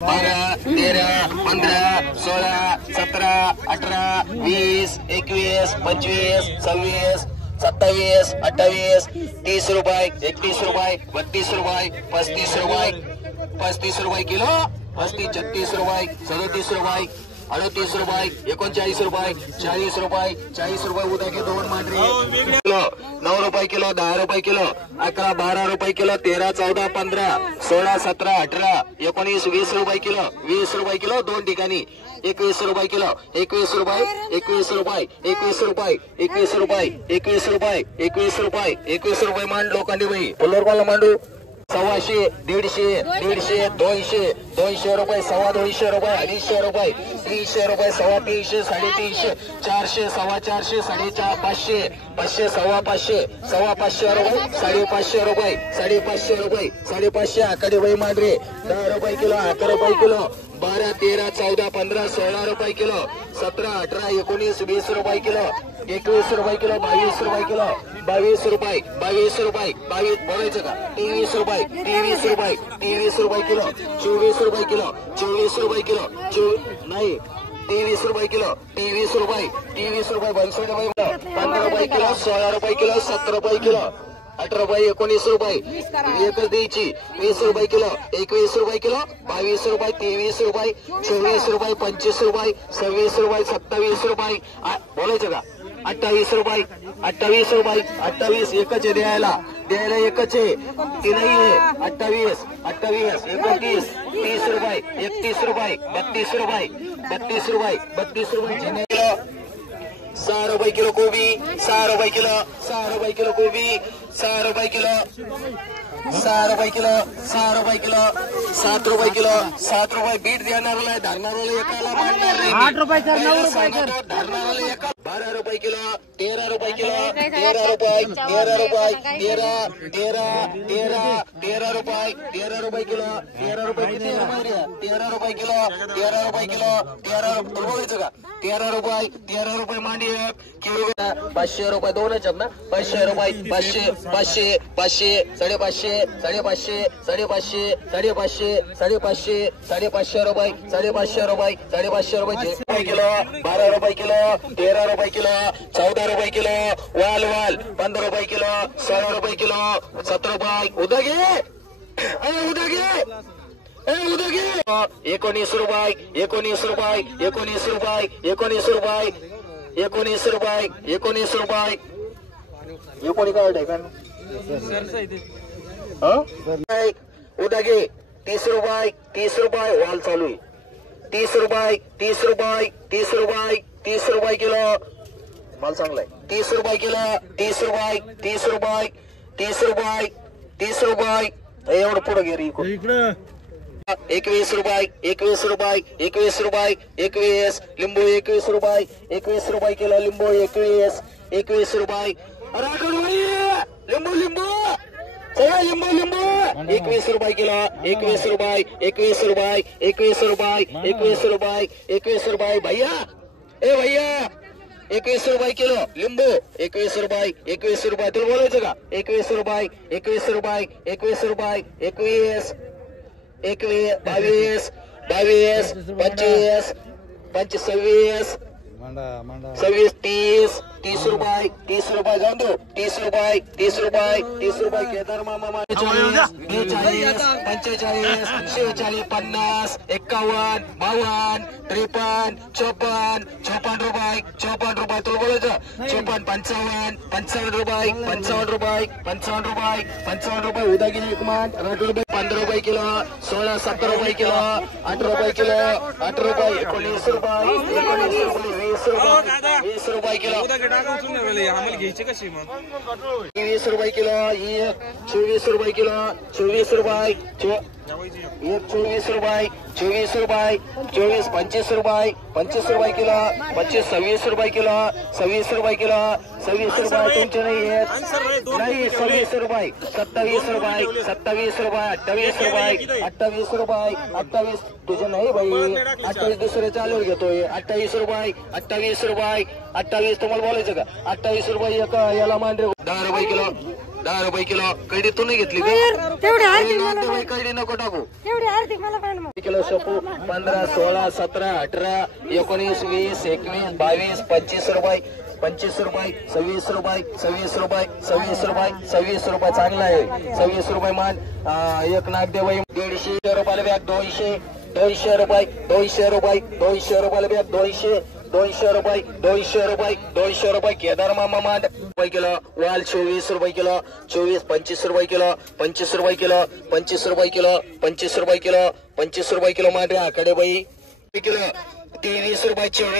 12, 13, 15, 16, 17, 18, 20, 21, 25, 26, 27, 28, 30 रुपये, 31 रुपये, 32 रुपये, 35 रुपये, 35 रुपये किलो, 35, 36 रुपये, 37 रुपये, 38 रुपये, 39 रुपये, 40 रुपये, 40 रुपये उद्या के दोन मांडरी किलो, 9 रुपये किलो, 10 रुपये किलो, 11, 12 रुपये किलो, 13, 14, 15, 16, 17, 18, 19, 20 रुपये किलो, 20 रुपये किलो दोन ठिकाणी, 21 रुपये किलो, 21 रुपये, 21 रुपये, 21 रुपये, 21 रुपये, 21 रुपये, 21 रुपये, 21 रुपये मांड लोकांनी बाई फुलर कोणाला मांडू 100, 150, 150, 200, 200 रुपये, 250 रुपये, 250 रुपये, 300 रुपये, 350, 350, 400, 450, 550, 500, 550 रुपये, 550 रुपये, 550 रुपये, 550 आकडे बाई मांडरे 10 रुपये किलो, 11 रुपये किलो, 12, 13, 14, 15, 16 रुपये किलो, 17, 18, 19, 20 रुपये किलो, 21 रुपये किलो, 22 रुपये किलो, 22 रुपये, 22 रुपये, 22 बोलायचं का 23 रुपये, 23 रुपये, 23 रुपये किलो, 24 रुपये किलो, 24 रुपये किलो, नाही 23 रुपये किलो, 23 रुपये, 23 रुपये 15 रुपये किलो, 16 रुपये किलो, 17 रुपये किलो, 18 रुपये, 19 रुपये एकच द्यायची, 20 रुपये किलो, 21 रुपये किलो, 22 रुपये, 23 रुपये, 24 रुपये, 25 रुपये, 26 रुपये, 27 रुपये बोलायचं का 28 रुपये, 28 रुपये, 28 एकच आहे द्यायला एकच आहे ती नाही आहे 28, 28, 29, 30 रुपये, 31 रुपये, 32 रुपये, 32 रुपये, 32 रुपये किलो, 6 रुपये किलो कोबी, 6 रुपये किलो, 6 रुपये किलो कोबी, 6 रुपये किलो, 6 रुपये किलो, 6 रुपये किलो, 7 रुपये किलो, 7 रुपये बीट देणारला धरणारला एकाला मांडणार नाही 8 रुपये कर 9 रुपये कर धरणारला एका 12 रुपये किलो, 13 रुपये किलो, 13 रुपये, 13 रुपये, 13, 13, 13 रुपये, 13 रुपये किलो, 13 रुपये किती 13 रुपये किलो, 13 रुपये किलो, 13 रुपये बोलायचं का 13 रुपये, 13 रुपये मांडी किलो 500 रुपये दोनच ना 500 रुपये, 500, 500, 500, 550, 550, 550, 550, 550, 550 रुपये, 550 रुपये, 550 रुपये किलो, 12 रुपये किलो, 13 रुपये किलो, 14 रुपये किलो, वाल वाल 15 रुपये किलो, 16 रुपये किलो, 17 रुपये उद्या घे उद्या घे 19 रुपये, 19 रुपये, 19 रुपये, 19 रुपये, 19 रुपये, 19 रुपये एकोणी काय आहे का उद्या घे 30 रुपये, 30 रुपये वाल चालू आहे 30 रुपये, 30 रुपये, 30 रुपये, 30 रुपये किलो माल चांगला आहे 30 रुपये किलो, 30 रुपये, 30 रुपये, 30 रुपये, 30 रुपये एवढं पुढे घे रे इकडं 21 रुपये, 21 रुपये, 21 रुपये, 21 लिंबू 21 रुपये, 21 रुपये किलो लिंबू 21, 21 रुपये लिंबू लिंबू लिंबू लिंबू 21 रुपये किलो, 21 रुपये, 21 रुपये, 21 रुपये, 21 रुपये, 21 रुपये भैया भैया 21 रुपये किलो लिंबू 21 रुपये, 21 रुपये तुला बोलायचं का 21 रुपये, 21 रुपये, 21 रुपये, 21, 21, 22, 22, 25, 26, 26, 30, 30 रुपये, 30 रुपये जाऊन दो 30 रुपये, 30 रुपये, 30 रुपये केदार मामा 45, 45, 46, 50, 51, 52, 53, 54, 54 रुपये, 54 रुपये तुला बोलायचं 54, 55, 55 रुपये, 55 रुपये, 55 रुपये, 55 रुपये उद्या गेली एकमान 15 रुपये किलो, 16, 17 रुपये किलो, 8 रुपये किलो, 8 रुपये, 19 रुपये, 19 रुपये, 20 रुपये, 20 रुपये किलो आम्हाला घ्यायची कशी मग 20 रुपये किलो, 24 रुपये किलो, 24 रुपये, 24 रुपये, 24 रुपये, 24, 25 रुपये, 25 रुपये किलो, 25, 26 रुपये किलो, 26 रुपये किलो, 26 रुपये तुमचे नाही आहेत नाही 26 रुपये, 27 रुपये, 27 रुपये, 28 रुपये, 28 रुपये, 28 तुझे नाही भाई 28 दुसरे चालू घेतोय 28 रुपये, 28 रुपये, 28 तुम्हाला बोलायचं का 28 रुपये याला मांडरे 10 रुपये किलो, 10 रुपये किलो. कैडी तू नाही घेतली तेवढी अर्धी मला का कैडी नको टाकू. तेवढी अर्धी मला पाहिजे मग. किलो शेपू 15 16 17 18 19 20 21 22 25 रुपये 25 रुपये 26 रुपये 26 रुपये 26 रुपये 26 रुपये चांगला आहे. 26 रुपये मान. एक नाग दे बाई. 150 रुपयाला बॅग. 200 रुपये 200 रुपये 200 रुपयाला बॅग. 200 रुपये 200 रुपये 200 रुपये. केदार मामा मांड रुपये किलो. वाल 24 रुपये किलो. 24 25 रुपये किलो. 25 रुपये किलो. 25 रुपये किलो. 25 रुपये किलो. 25 रुपये किलो मांड. आकडे बाई किलो. 23 रुपये 24